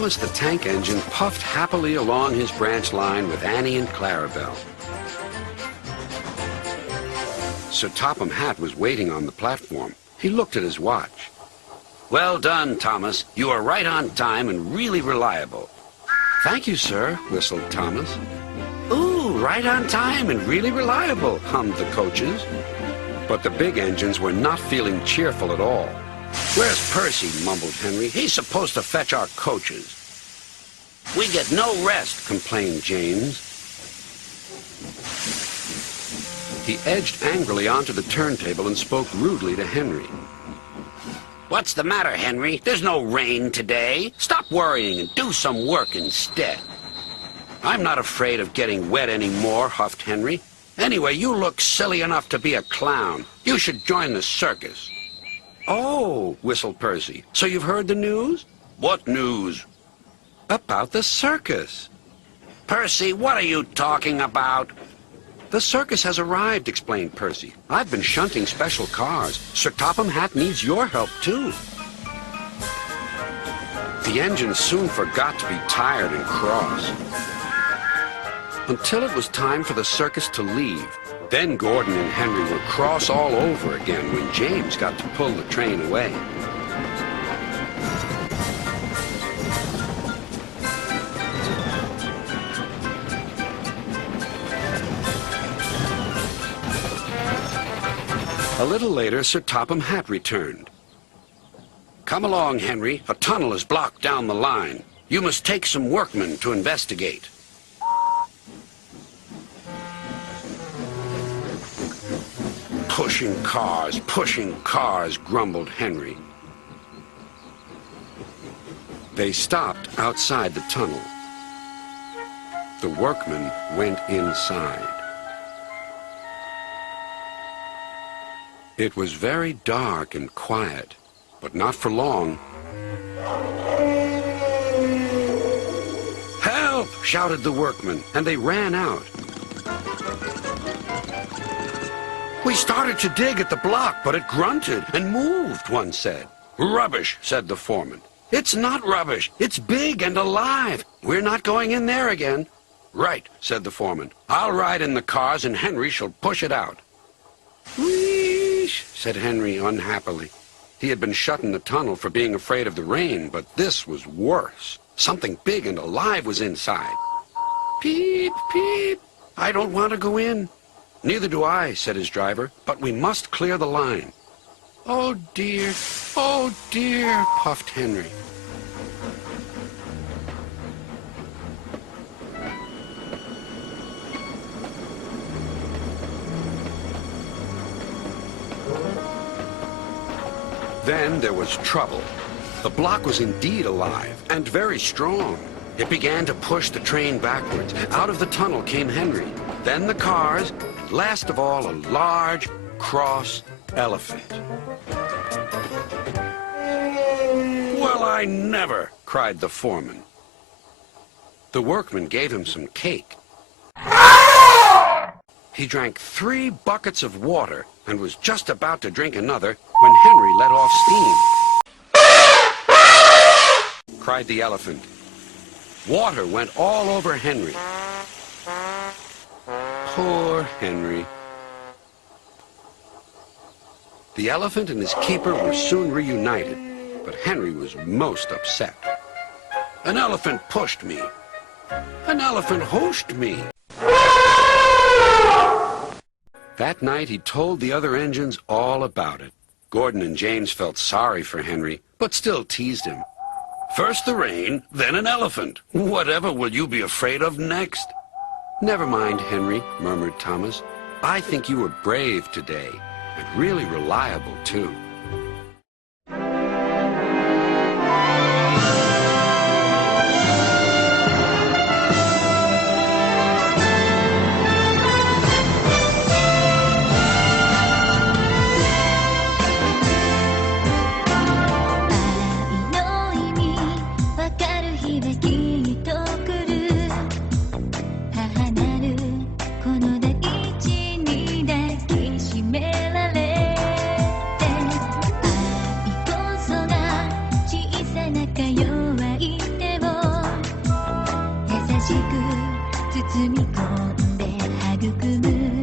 Thomas the Tank Engine puffed happily along his branch line with Annie and Clarabelle. Sir Topham Hatt was waiting on the platform. He looked at his watch. "Well done, Thomas. You are right on time and really reliable." "Thank you, sir," whistled Thomas. "Ooh, right on time and really reliable," hummed the coaches. But the big engines were not feeling cheerful at all. "Where's Percy?" mumbled Henry. "He's supposed to fetch our coaches." "We get no rest," complained James. He edged angrily onto the turntable and spoke rudely to Henry. "What's the matter, Henry? There's no rain today. Stop worrying and do some work instead." "I'm not afraid of getting wet anymore," huffed Henry. "Anyway, you look silly enough to be a clown. You should join the circus." "Oh," whistled Percy. "So you've heard the news?" "What news?" "About the circus." "Percy, what are you talking about?" "The circus has arrived," explained Percy. "I've been shunting special cars. Sir Topham Hatt needs your help, too." The engines soon forgot to be tired and cross, until it was time for the circus to leave. Then Gordon and Henry were cross all over again when James got to pull the train away. A little later, Sir Topham Hatt returned. "Come along, Henry. A tunnel is blocked down the line. You must take some workmen to investigate." Pushing cars," grumbled Henry. They stopped outside the tunnel. The workmen went inside. It was very dark and quiet, but not for long. "Help!" shouted the workmen, and they ran out. "We started to dig at the block, but it grunted and moved," one said. "Rubbish," said the foreman. "It's not rubbish. It's big and alive. We're not going in there again." "Right," said the foreman. "I'll ride in the cars and Henry shall push it out." "Wheesh," said Henry unhappily. He had been shut in the tunnel for being afraid of the rain, but this was worse. Something big and alive was inside. "Peep, peep. I don't want to go in." "Neither do I," said his driver, "but we must clear the line." "Oh, dear, puffed Henry. Then there was trouble. The block was indeed alive and very strong. It began to push the train backwards. Out of the tunnel came Henry, then the cars, and last of all, a large, cross elephant. "Well, I never!" cried the foreman. The workman gave him some cake. He drank 3 buckets of water and was just about to drink another when Henry let off steam. Cried the elephant. Water went all over Henry. Poor Henry. The elephant and his keeper were soon reunited, but Henry was most upset. "An elephant pushed me. An elephant hooshed me." That night he told the other engines all about it. Gordon and James felt sorry for Henry, but still teased him. "First the rain, then an elephant. Whatever will you be afraid of next?" "Never mind, Henry," murmured Thomas. "I think you were brave today, and really reliable, too." 包み込んで育む